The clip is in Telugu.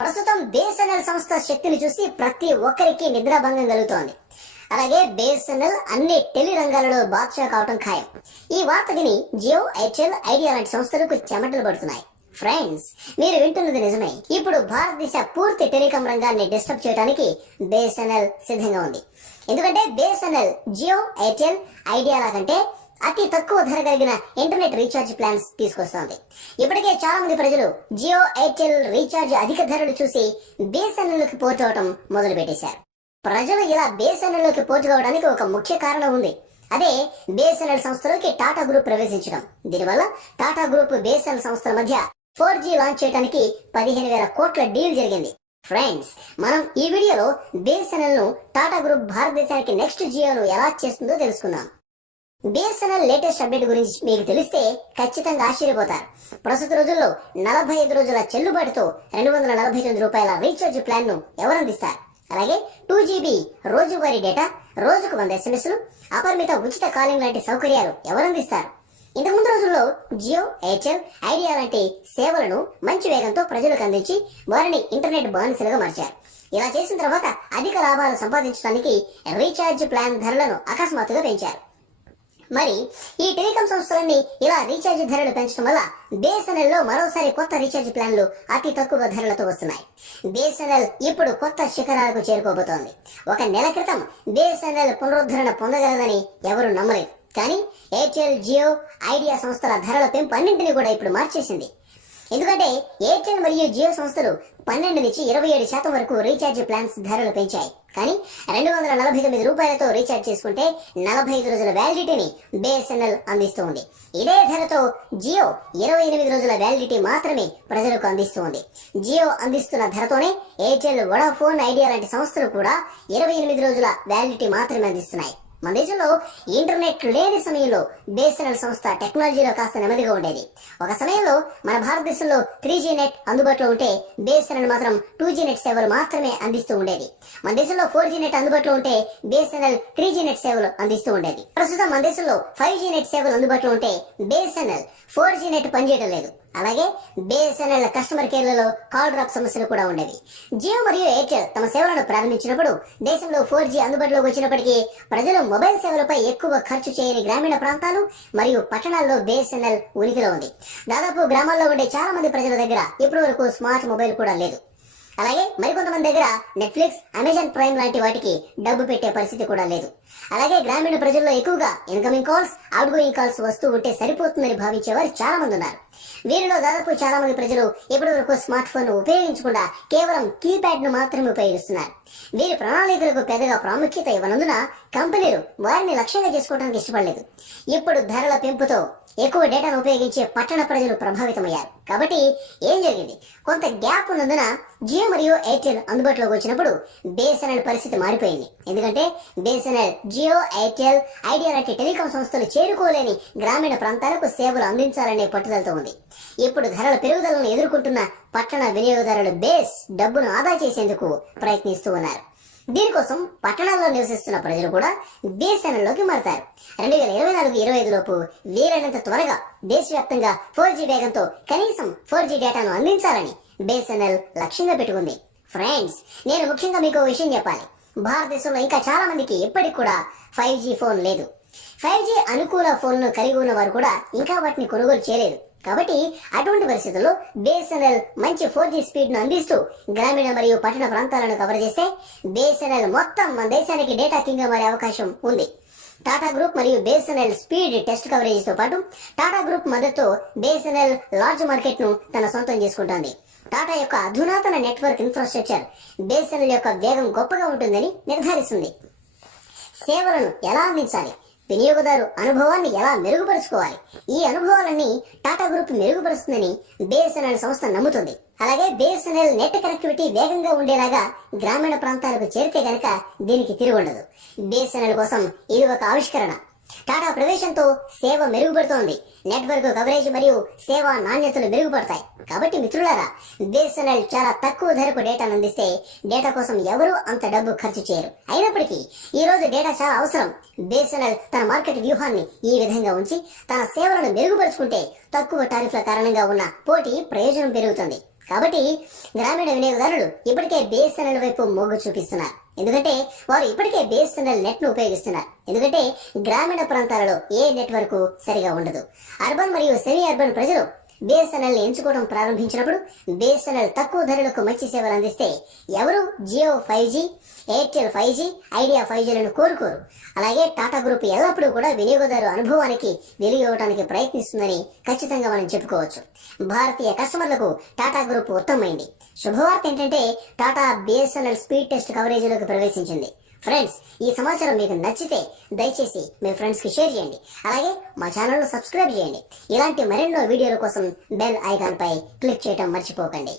ప్రస్తుతం బిఎస్ఎన్ఎల్ సంస్థ శక్తిని చూసి ప్రతి ఒక్కరికి నిద్రాభంగం కలుగుతోంది. అలాగే బిఎస్ఎన్ఎల్ అన్ని టెలి రంగాలలో బాద్షా కావటం ఖాయం. ఈ వార్త విని జియో, ఎయిర్టెల్, ఐడియా లాంటి సంస్థలకు చెమటలు పడుతున్నాయి. ఫ్రెండ్స్, మీరు వింటున్నది నిజమే. ఇప్పుడు భారతదేశ పూర్తి టెలికాం రంగాన్ని డిస్టర్బ్ చేయడానికి బిఎస్ఎన్ఎల్ సిద్ధంగా ఉంది. ఎందుకంటే బిఎస్ఎన్ఎల్ జియో, ఎయిర్టెల్, ఐడియాల కంటే అతి తక్కువ ధర కలిగిన ఇంటర్నెట్ రీఛార్జ్ ప్లాన్స్ తీసుకొస్తోంది. ఇప్పటికే చాలా మంది ప్రజలు జియో, ఎయిర్టెల్ రీఛార్జ్ అధిక ధరలు చూసి బిఎస్ఎన్ఎల్ కి పోర్ట్ అవడం మొదలు పెట్టేశారు. ప్రజలు ఇలా బిఎస్ఎన్ఎల్ లోకి పోర్ట్ కావడానికి ఒక ముఖ్య కారణం ఉంది. అదే బిఎస్ఎన్ఎల్ సంస్థలోకి టాటా గ్రూప్ ప్రవేశించడం. దీనివల్ల టాటా గ్రూప్ బిఎస్ఎన్ఎల్ సంస్థల మధ్య 4G లాంచ్ చేయడానికి 15,000 కోట్ల డీల్ జరిగింది. ఫ్రెండ్స్, మనం ఈ వీడియోలో బిఎస్ఎన్ఎల్ ను టాటా గ్రూప్ భారతదేశానికి నెక్స్ట్ జియోను ఎలా చేస్తుందో తెలుసుకుందాం. బిఎస్ఎన్ఎల్ లేటెస్ట్ అప్డేట్ గురించి మీకు తెలిస్తే ఖచ్చితంగా ఆశ్చర్యపోతారు. ప్రస్తుత రోజుల్లో 45 రోజుల చెల్లుబాటుతో 249 రూపాయల రీఛార్జ్ ప్లాన్ ను ఎవరు అందిస్తారు? అలాగే 2GB రోజువారీ డేటా, రోజుకు 100 SMS, అపరిమిత ఉచిత కాలింగ్ లాంటి సౌకర్యాలు ఎవరు అందిస్తారు? ఇంతకుముందు రోజుల్లో జియో, ఎయిర్టెల్, ఐడియా లాంటి సేవలను మంచి వేగంతో ప్రజలకు అందించి వారిని ఇంటర్నెట్ బానిసలుగా మార్చారు. ఇలా చేసిన తర్వాత అధిక లాభాలు సంపాదించడానికి రీఛార్జ్ ప్లాన్ ధరలను అకస్మాత్తుగా పెంచారు. మరి ఈ టెలికాం సంస్థలన్నీ ఇలా రీఛార్జ్ ధరలు పెంచడం వల్ల బిఎస్ఎన్ఎల్ లో మరోసారి కొత్త రీఛార్జ్ ప్లాన్లు అతి తక్కువ ధరలతో వస్తున్నాయి. బిఎస్ఎన్ఎల్ ఇప్పుడు కొత్త శిఖరాలకు చేరుకోబోతోంది. ఒక నెల క్రితం బిఎస్ఎన్ఎల్ పునరుద్ధరణ పొందగలదని ఎవరు నమ్మలేదు. కానీ ఎయిర్టెల్, జియో, ఐడియా సంస్థల ధరల పెంపు అన్నింటినీ కూడా ఇప్పుడు మార్చేసింది. ఎందుకంటే ఎయిర్టెల్ మరియు జియో సంస్థలు 12 నుంచి 27% వరకు రీఛార్జ్ ప్లాన్స్ ధరలు పెంచాయి. కానీ 249 రూపాయలతో రీఛార్జ్ చేసుకుంటే 45 రోజుల వ్యాలిడిటీని బిఎస్ఎన్ఎల్ అందిస్తూ ఉంది. ఇదే ధరతో జియో 28 రోజుల వ్యాలిడిటీ మాత్రమే ప్రజలకు అందిస్తూ ఉంది. జియో అందిస్తున్న ధరతోనే ఎయిర్టెల్, వొడాఫోన్, ఐడియా లాంటి సంస్థలు కూడా 28 రోజుల వ్యాలిడిటీ మాత్రమే అందిస్తున్నాయి. మన దేశంలో ఇంటర్నెట్ లేని సమయంలో బిఎస్ఎన్ఎల్ సంస్థ టెక్నాలజీలో కాస్త నెమ్మదిగా ఉండేది. ఒక సమయంలో మన భారతదేశంలో 3G నెట్ అందుబాటులో ఉంటే బిఎస్ఎన్ఎల్ మాత్రం 2G నెట్ సేవలు మాత్రమే అందిస్తూ ఉండేది. మన దేశంలో 4G నెట్ అందుబాటులో ఉంటే బిఎస్ఎన్ఎల్ 3G నెట్ సేవలు అందిస్తూ ఉండేది. ప్రస్తుతం మన దేశంలో 5G నెట్ సేవలు అందుబాటులో ఉంటే బిఎస్ఎన్ఎల్ 4G నెట్ పనిచేయడం లేదు. అలాగే బిఎస్ఎన్ఎల్ కస్టమర్ కేర్లలో కాల్ డ్రాప్ సమస్యలు కూడా ఉండేవి. జియో మరియు ఎయిర్టెల్ తమ సేవలను ప్రారంభించినప్పుడు దేశంలో 4G అందుబాటులోకి వచ్చినప్పటికీ ప్రజలు మొబైల్ సేవలపై ఎక్కువ ఖర్చు చేయని గ్రామీణ ప్రాంతాలు మరియు పట్టణాల్లో బిఎస్ఎన్ఎల్ ఉనికిలో ఉంది. దాదాపు గ్రామాల్లో ఉండే చాలా మంది ప్రజల దగ్గర ఇప్పటి వరకు స్మార్ట్ మొబైల్ కూడా లేదు. అలాగే మరికొంతమంది దగ్గర నెట్ఫ్లిక్స్, అమెజాన్ ప్రైమ్ లాంటి వాటికి డబ్బు పెట్టే పరిస్థితి కూడా లేదు. అలాగే గ్రామీణ ప్రజల్లో ఎక్కువగా incoming calls, out going calls వస్తూ ఉంటే సరిపోతుందని భావించేవారు చాలా మంది ఉన్నారు. వీరిలో దాదాపు చాలా మంది ప్రజలు ఇప్పటి వరకు స్మార్ట్ ఫోన్ ఉపయోగించకుండా కేవలం కీప్యాడ్ ను మాత్రమే ఉపయోగిస్తున్నారు. వీరి ప్రణాళికలకు పెద్దగా ప్రాముఖ్యత ఇవ్వనందున కంపెనీలు వారిని లక్ష్యంగా చేసుకోవడానికి ఇష్టపడలేదు. ఇప్పుడు ధరల పెంపుతో ఎక్కువ డేటాను ఉపయోగించే పట్టణ ప్రజలు ప్రభావితమయ్యారు. కాబట్టి ఏం జరిగింది? కొంత గ్యాప్ ఉన్నందున జియో మరియు ఎయిర్టెల్ అందుబాటులోకి వచ్చినప్పుడు బిఎస్ఎన్ఎల్ పరిస్థితి మారిపోయింది. ఎందుకంటే బిఎస్ఎన్ఎల్, జియో, ఎయిర్టెల్, ఐడియా లాంటి టెలికాం సంస్థలు చేరుకోలేని గ్రామీణ ప్రాంతాలకు సేవలు అందించాలనే పట్టుదలతో ఉంది. ఇప్పుడు ధరల పెరుగుదలను ఎదుర్కొంటున్న పట్టణ వినియోగదారులు బేస్ డబ్బును ఆదా చేసేందుకు ప్రయత్నిస్తూ ఉన్నారు. దీనికోసం పట్టణాల్లో నివసిస్తున్న ప్రజలు కూడా బిఎస్ఎన్ఎల్ లోకి మారతారు. 2024-25 లోపు వీలైనంత త్వరగా దేశవ్యాప్తంగా 4G వేగంతో కనీసం 4G డేటాను అందించాలని బిఎస్ఎన్ఎల్ లక్ష్యంగా పెట్టుకుంది. ఫ్రెండ్స్, నేను ముఖ్యంగా మీకు విషయం చెప్పాలి. భారతదేశంలో ఇంకా చాలా మందికి ఇప్పటికి కూడా 5G ఫోన్ లేదు. 5G అనుకూల ఫోన్ను కలిగి ఉన్న వారు కూడా ఇంకా వాటిని కొనుగోలు చేయలేదు. కాబట్టి అటువంటి పరిస్థితుల్లో బిఎస్ఎన్ఎల్ మంచి 4G స్పీడ్ ను అందిస్తూ గ్రామీణ మరియు పట్టణ ప్రాంతాలను కవర్ చేస్తే బిఎస్ఎన్ఎల్ మొత్తం మన దేశానికి డేటా కింగ్ గా మారే అవకాశం ఉంది. టాటా గ్రూప్ మరియు బిఎస్ఎన్ఎల్ స్పీడ్ టెస్ట్ కవరేజ్ తో పాటు టాటా గ్రూప్ మద్దతుతో బిఎస్ఎన్ఎల్ లార్జ్ మార్కెట్ ను తన సొంతం చేసుకుంటోంది. టాటా యొక్క అధునాతన నెట్వర్క్ ఇన్ఫ్రాస్ట్రక్చర్ బిఎస్ఎన్ఎల్ యొక్క వేగం గొప్పగా ఉంటుందని నిర్ధారిస్తుంది. సేవలను ఎలా అందించాలి, వినియోగదారు అనుభవాన్ని ఎలా మెరుగుపరుచుకోవాలి, ఈ అనుభవాలన్నీ టాటా గ్రూప్ మెరుగుపరుస్తుందని బిఎస్ఎన్ఎల్ సంస్థ నమ్ముతుంది. అలాగే బిఎస్ఎన్ఎల్ నెట్ కనెక్టివిటీ వేగంగా ఉండేలాగా గ్రామీణ ప్రాంతాలకు చేరితే గనక దీనికి తిరుగుండదు. బిఎస్ఎన్ఎల్ కోసం ఇది ఒక ఆవిష్కరణ. టాటా ప్రవేశంతో సేవ మెరుగుపడుతోంది. నెట్వర్క్ కవరేజ్ మరియు సేవా నాణ్యతలు మెరుగుపడతాయి. కాబట్టి మిత్రులారా, బిఎస్ఎన్ఎల్ చాలా తక్కువ ధరకు డేటాను అందిస్తే డేటా కోసం ఎవరూ అంత డబ్బు ఖర్చు చేయరు. అయినప్పటికీ ఈ రోజు డేటా చాలా అవసరం. బిఎస్ఎన్ఎల్ తన మార్కెట్ వ్యూహాన్ని ఈ విధంగా ఉంచి తన సేవలను మెరుగుపరుచుకుంటే తక్కువ టారిఫ్ల కారణంగా ఉన్న పోటీ ప్రయోజనం పెరుగుతుంది. కాబట్టి గ్రామీణ వినియోగదారులు ఇప్పటికే బిఎస్ఎన్ఎల్ వైపు మొగ్గు చూపిస్తున్నారు. ఎందుకంటే వారు ఇప్పటికే బిఎస్ఎన్ఎల్ నెట్ ను ఉపయోగిస్తున్నారు. ఎందుకంటే గ్రామీణ ప్రాంతాలలో ఏ నెట్వర్క్ సరిగా ఉండదు. అర్బన్ మరియు సెమీ అర్బన్ ప్రజలు బిఎస్ఎన్ఎల్ ని ఎంచుకోవడం ప్రారంభించినప్పుడు బిఎస్ఎన్ఎల్ తక్కువ ధరలకు మంచి సేవలు అందిస్తే ఎవరు Jio 5G, Airtel 5G, idea 5Gలను కోరుకోరు. అలాగే టాటా గ్రూప్ ఎల్లప్పుడూ కూడా వినియోగదారు అనుభవానికి వెలుగు ఇవ్వడానికి ప్రయత్నిస్తుందని ఖచ్చితంగా మనం చెప్పుకోవచ్చు. భారతీయ కస్టమర్లకు టాటా గ్రూప్ ఉత్తమమైంది. శుభవార్త ఏంటంటే టాటా బిఎస్ఎన్ఎల్ స్పీడ్ టెస్ట్ కవరేజీలోకి ప్రవేశించింది. ఫ్రెండ్స్, ఈ సమాచారం మీకు నచ్చితే దయచేసి మీ ఫ్రెండ్స్ కి షేర్ చేయండి. అలాగే మా ఛానల్ ను సబ్స్క్రైబ్ చేయండి. ఇలాంటి మరెన్నో వీడియోల కోసం బెల్ ఐకాన్ పై క్లిక్ చేయడం మర్చిపోకండి.